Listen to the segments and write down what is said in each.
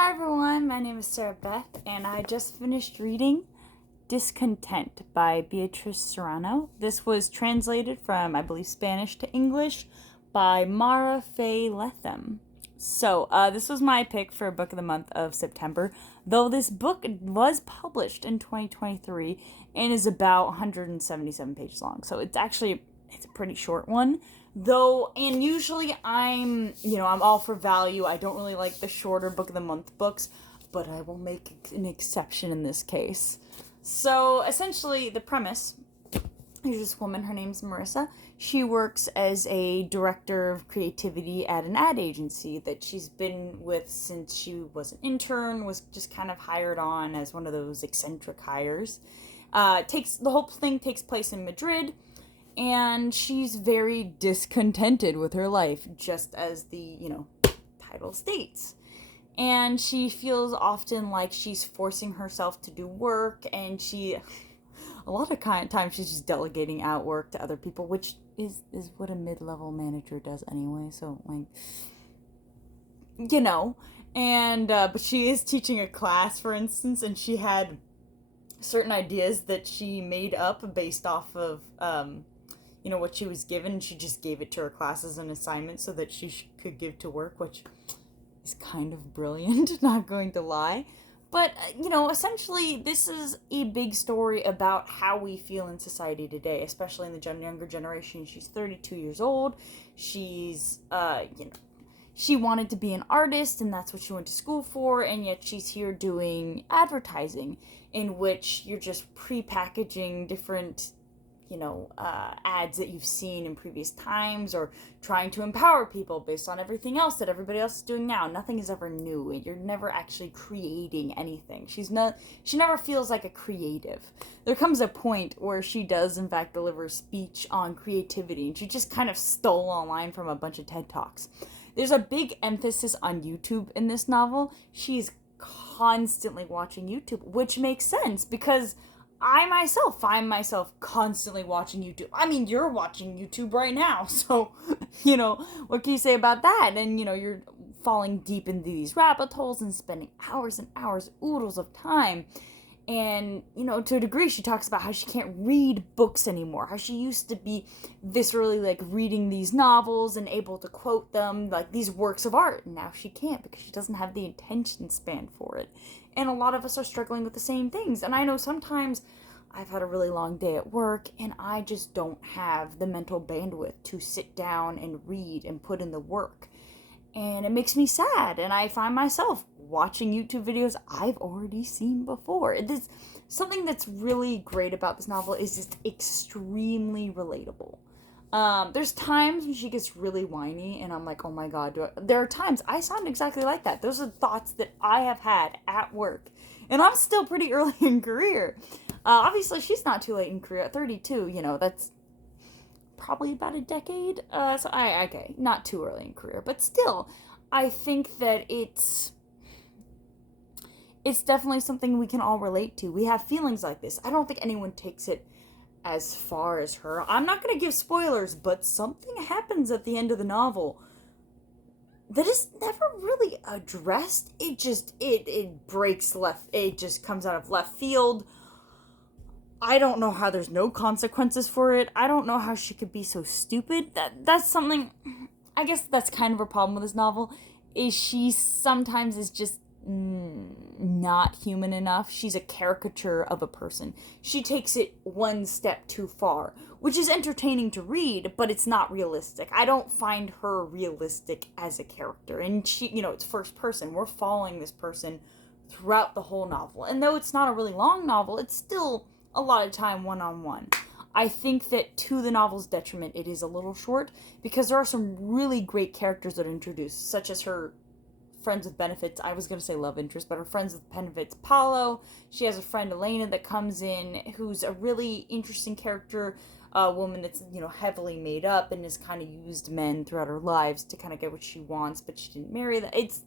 Hi everyone, my name is Sarah Beth, and I just finished reading Discontent by Beatriz Serrano. This was translated from, I believe, Spanish to English by Mara Faye Lethem. So, this was my pick for Book of the Month of September, though this book was published in 2023 and is about 177 pages long. So it's a pretty short one. Though, and usually I'm all for value. I don't really like the shorter Book of the Month books, but I will make an exception in this case. So, essentially, the premise is this woman, her name's Marissa. She works as a director of creativity at an ad agency that she's been with since she was an intern, was just kind of hired on as one of those eccentric hires. The whole thing takes place in Madrid, and she's very discontented with her life, just as the, title states. And she feels often like she's forcing herself to do work, and a lot of times she's just delegating out work to other people, which is what a mid-level manager does anyway, so, but she is teaching a class, for instance, and she had certain ideas that she made up based off of, what she was given, and she just gave it to her class as an assignment so that she could give to work, which is kind of brilliant, not going to lie. But, essentially, this is a big story about how we feel in society today, especially in the younger generation. She's 32 years old. She's, she wanted to be an artist, and that's what she went to school for, and yet she's here doing advertising, in which you're just pre-packaging different ads that you've seen in previous times, or trying to empower people based on everything else that everybody else is doing now. Nothing is ever new. You're never actually creating anything. She never feels like a creative. There comes a point where she does, in fact, deliver a speech on creativity, and she just kind of stole a line from a bunch of TED Talks. There's a big emphasis on YouTube in this novel. She's constantly watching YouTube, which makes sense because I myself find myself constantly watching YouTube. I mean, you're watching YouTube right now, so, what can you say about that? And, you're falling deep into these rabbit holes and spending hours and hours, oodles of time. And, to a degree, she talks about how she can't read books anymore, how she used to be viscerally, reading these novels and able to quote them, these works of art. And now she can't because she doesn't have the attention span for it. And a lot of us are struggling with the same things. And I know sometimes I've had a really long day at work, and I just don't have the mental bandwidth to sit down and read and put in the work. And it makes me sad, and I find myself watching YouTube videos I've already seen before. Something that's really great about this novel is it's extremely relatable. There's times when she gets really whiny, and I'm like, oh my god, there are times I sound exactly like that. Those are thoughts that I have had at work, and I'm still pretty early in career. Obviously, she's not too late in career. At 32, that's probably about a decade. Okay, not too early in career, but still, I think that it's definitely something we can all relate to. We have feelings like this. I don't think anyone takes it as far as her. I'm not going to give spoilers, but something happens at the end of the novel that is never really addressed. It breaks left. It just comes out of left field. I don't know how there's no consequences for it. I don't know how she could be so stupid. That's something, I guess that's kind of a problem with this novel, is she sometimes is just not human enough. She's a caricature of a person. She takes it one step too far, which is entertaining to read, but it's not realistic. I don't find her realistic as a character. And she, it's first person. We're following this person throughout the whole novel. And though it's not a really long novel, it's still a lot of time one-on-one. I think that to the novel's detriment, it is a little short, because there are some really great characters that are introduced, such as her friends with benefits. I was going to say love interest, but her friends with benefits, Paulo. She has a friend, Elena, that comes in, who's a really interesting character, a woman that's, heavily made up and has kind of used men throughout her lives to kind of get what she wants, but she didn't marry them. It's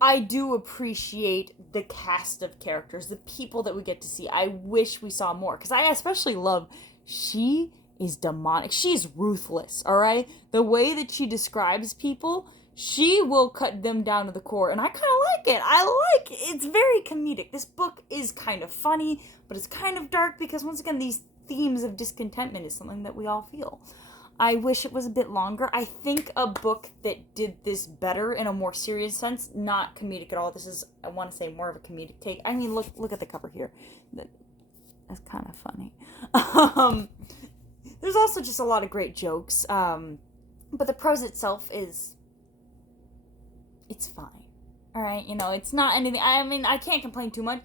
I do appreciate the cast of characters, the people that we get to see. I wish we saw more, because I especially love, she is demonic. She's ruthless, all right? The way that she describes people, she will cut them down to the core, and I kind of like it. It's very comedic. This book is kind of funny, but it's kind of dark because, once again, these themes of discontentment is something that we all feel. I wish it was a bit longer. I think a book that did this better in a more serious sense, not comedic at all. This is, I want to say, more of a comedic take. I mean, look at the cover here. That's kind of funny. There's also just a lot of great jokes. But the prose itself it's fine. Alright, it's not anything, I mean, I can't complain too much.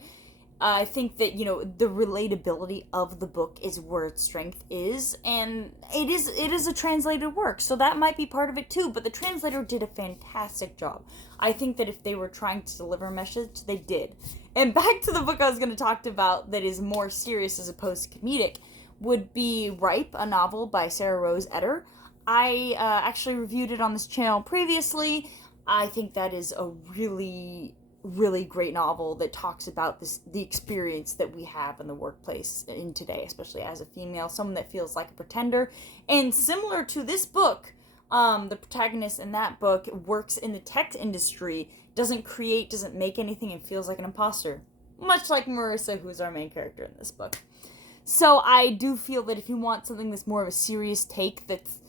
I think that, the relatability of the book is where its strength is, and it is a translated work, so that might be part of it too, but the translator did a fantastic job. I think that if they were trying to deliver a message, they did. And back to the book I was going to talk about that is more serious as opposed to comedic, would be Ripe, a novel by Sarah Rose Etter. I actually reviewed it on this channel previously. I think that is a really, really great novel that talks about the experience that we have in the workplace in today, especially as a female, someone that feels like a pretender. And similar to this book, the protagonist in that book works in the tech industry, doesn't make anything, and feels like an imposter. Much like Marissa, who's our main character in this book. So I do feel that if you want something that's more of a serious take, that's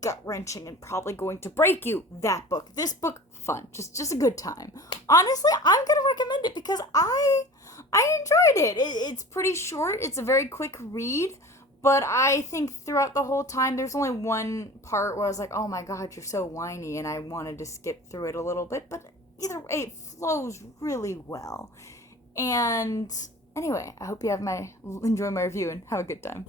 gut-wrenching and probably going to break you, that book. This book, fun. Just a good time. Honestly, I'm gonna recommend it because I enjoyed it. It's pretty short. It's a very quick read, but I think throughout the whole time, there's only one part where I was like, oh my god, you're so whiny, and I wanted to skip through it a little bit, but either way, it flows really well. And anyway, I hope you enjoy my review and have a good time.